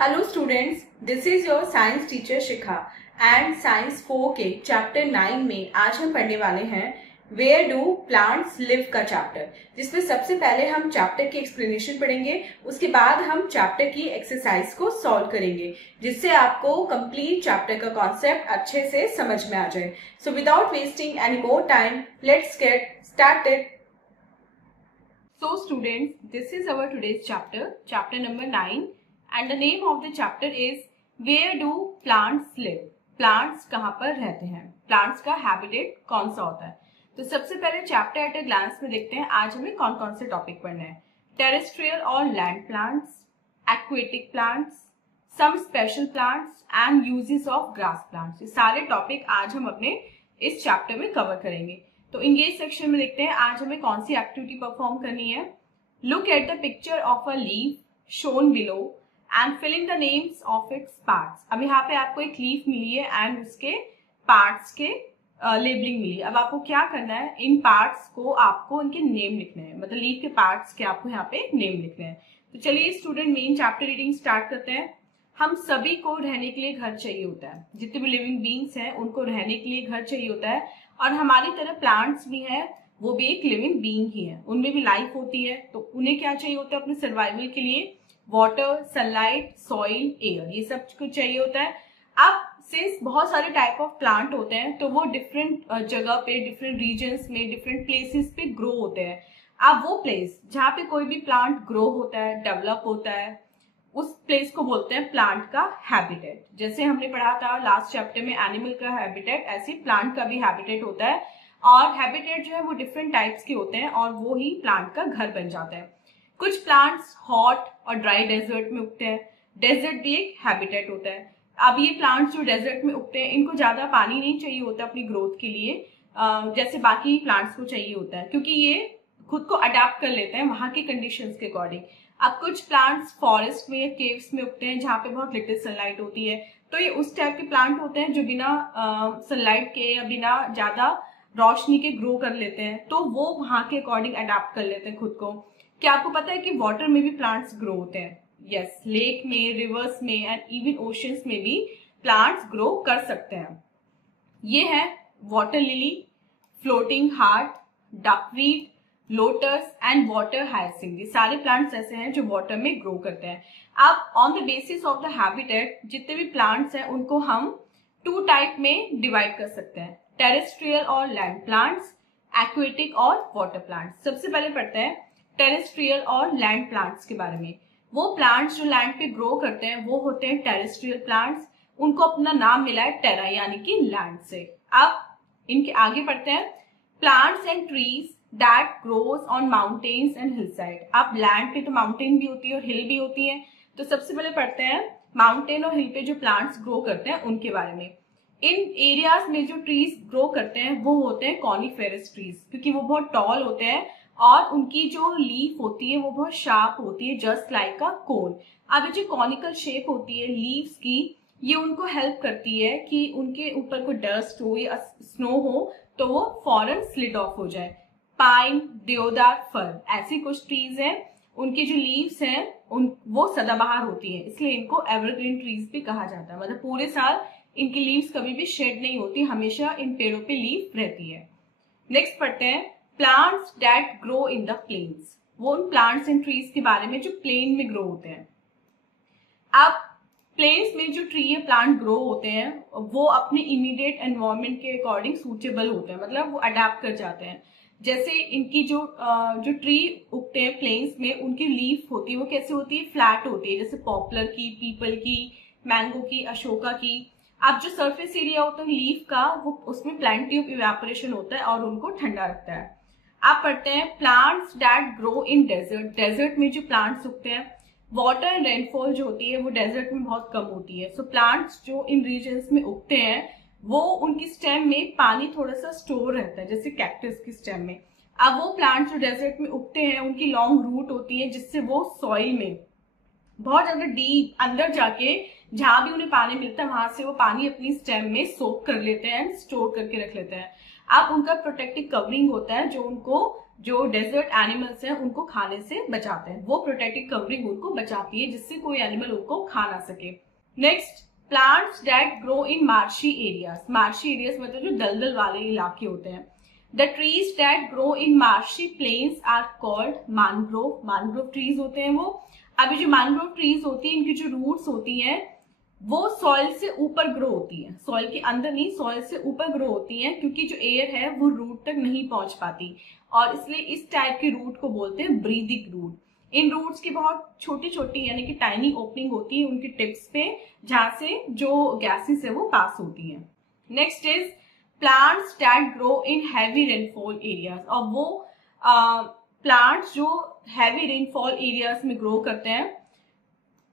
Hello students, this is your science teacher Shikha and science 4 के chapter 9 में आज हम पढ़ने वाले हैं Where do plants live का चैप्टर, जिसमें सबसे पहले हम चैप्टर की एक्सप्लेनेशन पढ़ेंगे। उसके बाद हम चैप्टर की एक्सरसाइज को सॉल्व करेंगे, जिससे आपको कंप्लीट चैप्टर का कॉन्सेप्ट अच्छे से समझ में आ जाए। So without wasting any more time, let's get started. So students, this is our today's chapter number 9, and the name of the chapter is Where do plants live? Plants कहाँ पर रहते हैं, plants का habitat कौन सा होता है। तो सबसे पहले चैप्टर एट अ ग्लांस में देखते हैं आज हमें कौन कौन से टॉपिक पढ़ने हैं। टेरेस्ट्रियल और land plants, aquatic plants, some special plants and uses of grass plants. ये सारे टॉपिक आज हम अपने इस चैप्टर में कवर करेंगे। तो इंगेज सेक्शन में देखते हैं आज हमें कौन सी एक्टिविटी परफॉर्म करनी है। Look at the picture of a leaf shown below and fill in the names of its parts. अब यहाँ पे आपको एक लीफ मिली है एंड उसके पार्ट्स के लेबलिंग मिली है। अब आपको क्या करना है, इन पार्ट्स को आपको इनके नेम लिखने हैं, मतलब लीफ के पार्ट्स के आपको यहाँ पे नेम लिखने हैं। तो चलिए student main chapter reading start करते हैं। हम सभी को रहने के लिए घर चाहिए होता है, जितने भी लिविंग बींग्स हैं उनको रहने के लिए घर चाहिए होता है, और हमारी तरह प्लांट्स भी हैं, वो भी एक लिविंग बीइंग ही है, उनमें भी लाइफ होती है। तो उन्हें क्या चाहिए होता है अपने सर्वाइवल के लिए? वाटर, सनलाइट, सॉइल, एयर, ये सब कुछ चाहिए होता है। अब सिंस बहुत सारे टाइप ऑफ प्लांट होते हैं तो वो डिफरेंट जगह पे, डिफरेंट रीजन्स में, डिफरेंट प्लेसेस पे ग्रो होते हैं। अब वो प्लेस जहाँ पे कोई भी प्लांट ग्रो होता है, डेवलप होता है, उस प्लेस को बोलते हैं प्लांट का हैबिटेट। जैसे हमने पढ़ा था लास्ट चैप्टर में एनिमल का हैबिटेट, ऐसे प्लांट का भी हैबिटेट होता है। और हैबिटेट जो है वो डिफरेंट टाइप्स के होते हैं और वो ही प्लांट का घर बन जाता है। कुछ प्लांट्स हॉट और ड्राई डेजर्ट में उगते हैं, डेजर्ट भी एक हैबिटेट होता है। अब ये प्लांट्स जो डेजर्ट में उगते हैं इनको ज्यादा पानी नहीं चाहिए होता अपनी ग्रोथ के लिए, जैसे बाकी प्लांट्स को चाहिए होता है, क्योंकि ये खुद को अडेप्ट कर लेते हैं वहां की कंडीशंस के अकॉर्डिंग। अब कुछ प्लांट्स फॉरेस्ट में या केव्स में उगते हैं जहाँ पे बहुत लिटिल सनलाइट होती है, तो ये उस टाइप के प्लांट होते हैं जो बिना सनलाइट के या बिना ज्यादा रोशनी के ग्रो कर लेते हैं, तो वो वहां के अकॉर्डिंग अडेप्ट कर लेते हैं खुद को। क्या आपको पता है कि वाटर में भी प्लांट्स ग्रो होते हैं? यस, लेक में, रिवर्स में एंड इवन ओशंस में भी प्लांट्स ग्रो कर सकते हैं। ये है water lily, floating heart, duckweed, lotus and water hyacinth. ये सारे प्लांट्स ऐसे हैं जो वाटर में ग्रो करते हैं। अब on the basis of the habitat जितने भी प्लांट्स हैं उनको हम टू टाइप में डिवाइड कर सकते हैं, टेरेस्ट्रियल और लैंड प्लांट्स, एक्वेटिक और वाटर प्लांट्स। सबसे पहले पढ़ते हैं टेरेस्ट्रियल और लैंड प्लांट्स के बारे में। वो प्लांट्स जो लैंड पे ग्रो करते हैं वो होते हैं टेरेस्ट्रियल प्लांट्स। उनको अपना नाम मिला है टेरा यानी कि लैंड से। अब इनके आगे पढ़ते हैं plants and trees that grows on mountains and Hillside. अब लैंड पे तो माउंटेन भी होती है और हिल भी होती है, तो सबसे पहले पढ़ते हैं माउंटेन और हिल पे जो प्लांट्स ग्रो करते हैं उनके बारे में। इन एरियाज में जो ट्रीज ग्रो करते हैं वो होते हैं कॉनिफेरस ट्रीज, क्योंकि वो बहुत टॉल होते हैं और उनकी जो लीफ होती है वो बहुत शार्प होती है, जस्ट लाइक अ कोन। अब ये जो कॉनिकल शेप होती है लीव्स की, ये उनको हेल्प करती है कि उनके ऊपर कोई डस्ट हो या स्नो हो तो वो फौरन स्लिड ऑफ हो जाए। पाइन, देवदार, फर, ऐसी कुछ ट्रीज हैं, उनकी जो लीव्स हैं वो सदाबहार होती है, इसलिए इनको एवरग्रीन ट्रीज भी कहा जाता है। मतलब पूरे साल इनकी लीव्स कभी भी शेड नहीं होती, हमेशा इन पेड़ों पे लीफ रहती है। नेक्स्ट पढ़ते हैं plants that grow in the plains. वो उन प्लांट्स एंड ट्रीज के बारे में जो प्लेन में ग्रो होते हैं। अब प्लेन्स में जो ट्री या प्लांट ग्रो होते हैं वो अपने इमीडिएट एनवायरनमेंट के अकॉर्डिंग सूटेबल होते हैं, मतलब वो अडेप्ट कर जाते हैं। जैसे इनकी जो ट्री उगते हैं प्लेन्स में, उनकी लीफ होती है वो कैसे होती है? फ्लैट होती है, जैसे पॉपुलर की, पीपल की, मैंगो की, अशोका की। अब जो सरफेस एरिया होता है लीफ का, वो उसमें प्लेंटी ऑफ इवेपोरेशन होता है और उनको ठंडा रखता है। आप पढ़ते हैं plants that grow in desert. Desert में जो प्लांट्स उगते हैं, वाटर एंड रेनफॉल जो होती है वो डेजर्ट में बहुत कम होती है, सो प्लांट्स जो इन रीजन्स में उगते हैं वो उनकी स्टेम में पानी थोड़ा सा स्टोर रहता है, जैसे कैक्टस की स्टेम में। अब वो प्लांट्स जो डेजर्ट में उगते हैं उनकी लॉन्ग रूट होती है, जिससे वो सॉइल में बहुत ज्यादा डीप अंदर जाके जहां भी उन्हें पानी मिलता है वहां से वो पानी अपनी स्टेम में सोक कर लेते हैं, स्टोर करके रख लेते हैं। अब उनका प्रोटेक्टिव कवरिंग होता है जो उनको जो डेजर्ट एनिमल्स हैं उनको खाने से बचाते हैं। वो प्रोटेक्टिव कवरिंग उनको बचाती है जिससे कोई एनिमल उनको खा ना सके। Next, plants that grow in marshy areas. Marshy areas मतलब जो दलदल वाले इलाके होते हैं। The trees that grow in marshy plains are called mangrove. Mangrove trees होते हैं वो। अभी जो मैनग्रोव ट्रीज होती है, इनकी जो रूट्स होती हैं वो सॉइल से ऊपर ग्रो होती है, सॉइल के अंदर नहीं, सॉइल से ऊपर ग्रो होती है, क्योंकि जो एयर है वो रूट तक नहीं पहुंच पाती, और इसलिए इस टाइप के रूट को बोलते हैं ब्रीदिंग रूट। इन रूट्स की बहुत छोटी छोटी यानी कि टाइनी ओपनिंग होती है उनकी टिप्स पे, जहां से जो गैसेस है वो पास होती है। Next is plants that grow in heavy rainfall areas. और वो प्लांट्स जो हैवी रेनफॉल एरियाज में ग्रो करते हैं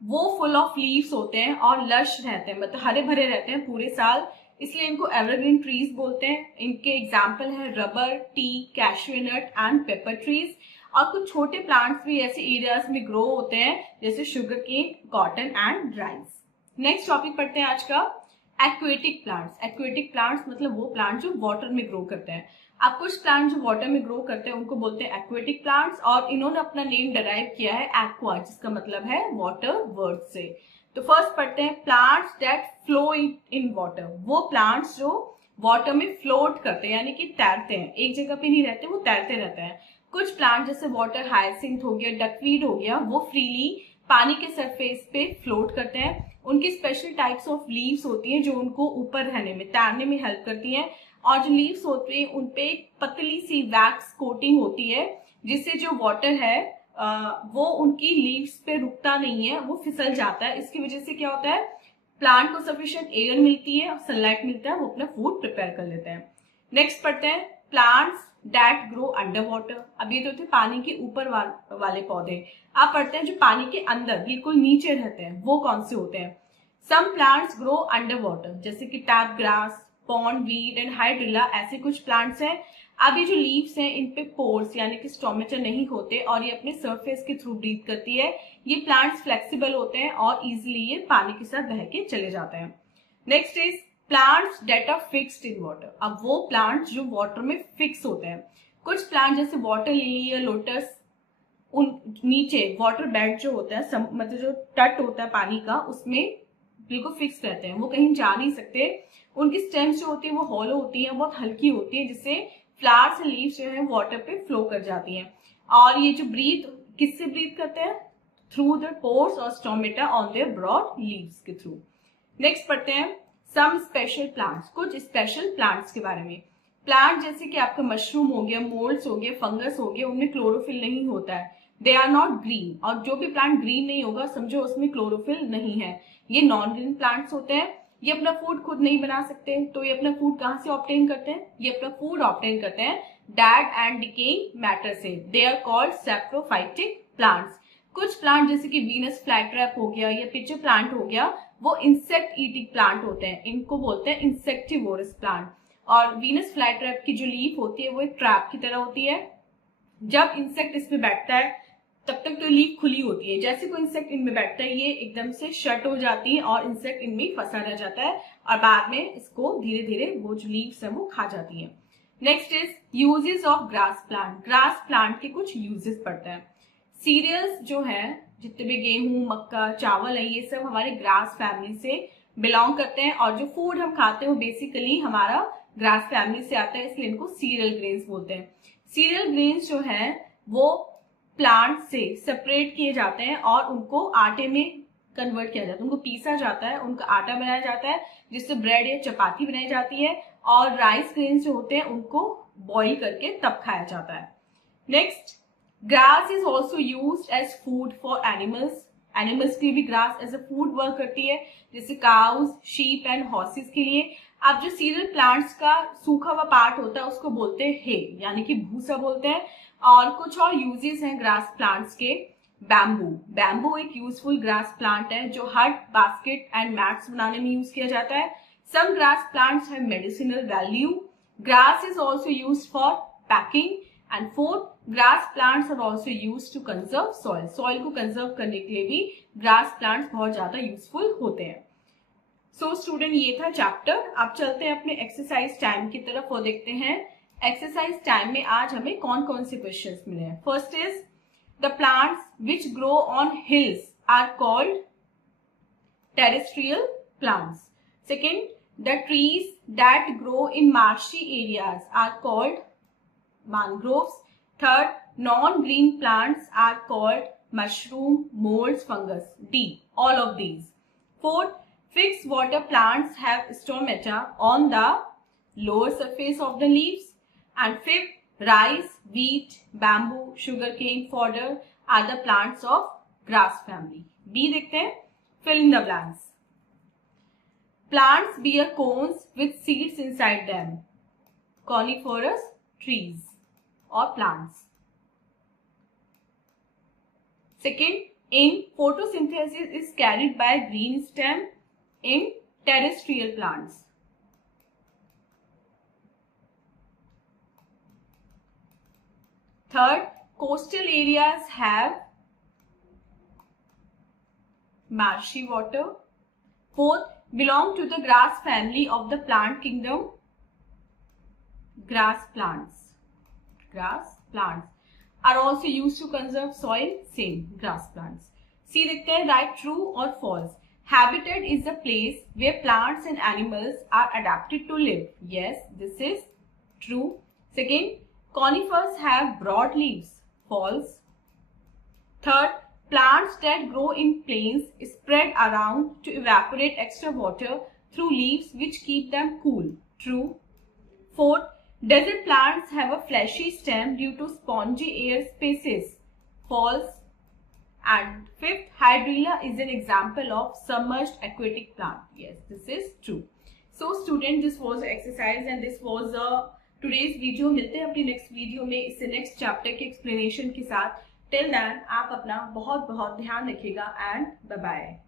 वो फुल ऑफ लीव्स होते हैं और लश रहते हैं, मतलब हरे भरे रहते हैं पूरे साल, इसलिए इनको एवरग्रीन ट्रीज बोलते हैं। इनके एग्जाम्पल है rubber, tea, cashew nut and pepper trees. और कुछ छोटे प्लांट्स भी ऐसे एरियाज में ग्रो होते हैं जैसे sugarcane, cotton and rice. Next topic पढ़ते हैं आज का, एक्वेटिक प्लांट्स। एक्वेटिक प्लांट्स मतलब वो प्लांट जो वाटर में ग्रो करते हैं। अब कुछ प्लांट जो वाटर में ग्रो करते हैं उनको बोलते हैं एक्वेटिक प्लांट्स, और इन्होंने अपना नेम डराइव किया है एक्वा, जिसका मतलब है वाटर वर्ड से। तो फर्स्ट पढ़ते हैं plants that flow in water. वो प्लांट्स जो वाटर में फ्लोट करते हैं यानी कि तैरते हैं, एक जगह पे नहीं रहते, वो तैरते रहते हैं। कुछ प्लांट जैसे वाटर हाइसिंथ हो गया, डकवीड हो गया, वो फ्रीली पानी के सरफेस पे फ्लोट करते हैं। उनकी स्पेशल टाइप्स ऑफ लीव्स होती हैं जो उनको ऊपर रहने में, तैरने में हेल्प करती हैं। और जो लीव्स होती है उनपे एक पतली सी वैक्स कोटिंग होती है जिससे जो वाटर है वो उनकी लीव्स पे रुकता नहीं है, वो फिसल जाता है। इसकी वजह से क्या होता है, प्लांट को सफिशिएंट एयर मिलती है और सनलाइट मिलता है, वो अपना फूड प्रिपेयर कर लेते हैं। नेक्स्ट पढ़ते हैं plants that grow under water. अब ये तो थे पानी के ऊपर वाले पौधे। आप पढ़ते हैं जो पानी के अंदर बिल्कुल नीचे रहते हैं वो कौन से होते हैं। Some plants grow under water जैसे कि tape grass, pond weed and hydrilla, ऐसे कुछ प्लांट्स हैं। अब ये जो लीव्स हैं इन पे पोर्स यानी कि स्टोमेटा नहीं होते और ये अपने सरफेस के थ्रू ब्रीथ करती है। ये प्लांट्स फ्लेक्सिबल होते हैं और इजिली ये पानी के साथ बह के चले जाते हैं। Next is plants that are fixed in water. अब वो प्लांट्स जो वाटर में फिक्स होते हैं। कुछ प्लांट जैसे वाटर लिली या लोटस, उन नीचे वाटर बेड जो होता है, मतलब जो तट होता है पानी का, उसमें बिल्कुल फिक्स रहते हैं, वो कहीं जा नहीं सकते। उनकी स्टेम्स जो होती है वो हॉलो होती है, बहुत हल्की होती है, जिससे फ्लावर्स एंड लीव्स जो है वाटर पे फ्लो कर जाती हैं। और ये जो ब्रीथ किससे ब्रीथ करते हैं, थ्रू द पोर्स और stomata on their broad leaves के थ्रू। नेक्स्ट पढ़ते हैं सम स्पेशल प्लांट्स, कुछ स्पेशल प्लांट्स के बारे में। प्लांट जैसे कि आपका मशरूम हो गया, मोल्ड्स हो गया, फंगस हो गया, उनमें क्लोरोफिल नहीं होता है, दे आर नॉट ग्रीन। और जो भी प्लांट ग्रीन नहीं होगा समझो उसमें क्लोरोफिल नहीं है, ये नॉन ग्रीन प्लांट्स होते हैं। ये अपना फूड खुद नहीं बना सकते, तो ये अपना फूड कहां से ऑब्टेन करते हैं, ये अपना फूड ऑब्टेन करते हैं डेड एंड डिकेइंग मैटर से। They are called saprophytic plants. कुछ प्लांट जैसे कि वीनस फ्लाईट्रैप हो गया या पिचर प्लांट हो गया, वो इंसेक्ट ईटिंग प्लांट होते हैं, इनको बोलते हैं इंसेक्टिवोरस प्लांट। और वीनस फ्लाईट्रैप की जो लीफ होती है वो एक ट्रैप की तरह होती है। जब इंसेक्ट इसमें बैठता है तब तक तो लीफ खुली होती है, जैसे कोई इंसेक्ट इनमें बैठता है ये एकदम से शट हो जाती है और इंसेक्ट इनमें फंसा रह जाता है और बाद में इसको धीरे धीरे वो जो लीव्स है वो खा जाती है। Next is uses of grass plant. Grass plant के कुछ यूजेस पड़ते हैं। सीरियल्स जो है, जितने भी गेहूं, मक्का, चावल है, ये सब हमारे ग्रास फैमिली से बिलोंग करते हैं और जो फूड हम खाते हैं वो बेसिकली हमारा ग्रास फैमिली से आता है, इसलिए इनको सीरियल ग्रेन्स बोलते हैं। सीरियल ग्रेन्स जो है वो प्लांट से सेपरेट किए जाते हैं और उनको आटे में कन्वर्ट किया जाता है, उनको पीसा जाता है, उनका आटा बनाया जाता है जिससे ब्रेड या चपाती बनाई जाती है। और राइस ग्रेन्स जो होते हैं उनको बॉईल करके तब खाया जाता है। Next, grass is also used as food for animals. Animals के लिए भी grass as a food work करती है, जैसे काउज, शीप एंड हॉर्सेस के लिए। अब जो सीरियल प्लांट्स का सूखा हुआ पार्ट होता है उसको बोलते हैं हे, यानी कि भूसा बोलते हैं। और कुछ और यूजेस हैं ग्रास प्लांट्स के। बैम्बू, बैम्बू एक यूजफुल ग्रास प्लांट है जो हट, बास्केट एंड मैट्स बनाने में यूज किया जाता है। Some grass plants have medicinal value. Grass is also used for packing. And fourth, grass plants are also used to conserve soil. Soil को कंजर्व करने के लिए भी ग्रास प्लांट्स बहुत ज्यादा यूजफुल होते हैं। सो स्टूडेंट, ये था चैप्टर। अब चलते हैं अपने एक्सरसाइज टाइम की तरफ और देखते हैं एक्सरसाइज टाइम में आज हमें कौन कौन से क्वेश्चंस मिले हैं. First is the plants which grow on hills are called terrestrial plants. Second, the trees that grow in marshy areas are called mangroves. Third, non green plants are called mushroom, molds, fungus. D, all of these. Fourth, fixed water plants have stomata on the lower surface of the leaves. And fifth, rice, wheat, bamboo, sugarcane, fodder are the plants of grass family. B देखते हैं. Fill in the blanks. Plants bear cones with seeds inside them. Coniferous trees or plants. Second, in photosynthesis is carried by green stem in terrestrial plants. Third, coastal areas have marshy water. Fourth, belong to the grass family of the plant kingdom. Grass plants. Grass plants are also used to conserve soil. Same, grass plants. C देखते हैं, right, true or false. Habitat is the place where plants and animals are adapted to live. Yes, this is true. Second, conifers have broad leaves. False. Third, plants that grow in plains spread around to evaporate extra water through leaves which keep them cool. True. Fourth, desert plants have a fleshy stem due to spongy air spaces. False. And fifth, hydrilla is an example of submerged aquatic plant. Yes, this is true. So student, this was exercise and this was today's video. मिलते हैं अपनी next video में इससे next chapter के explanation के साथ. Till then, आप अपना बहुत बहुत ध्यान रखिएगा and bye bye.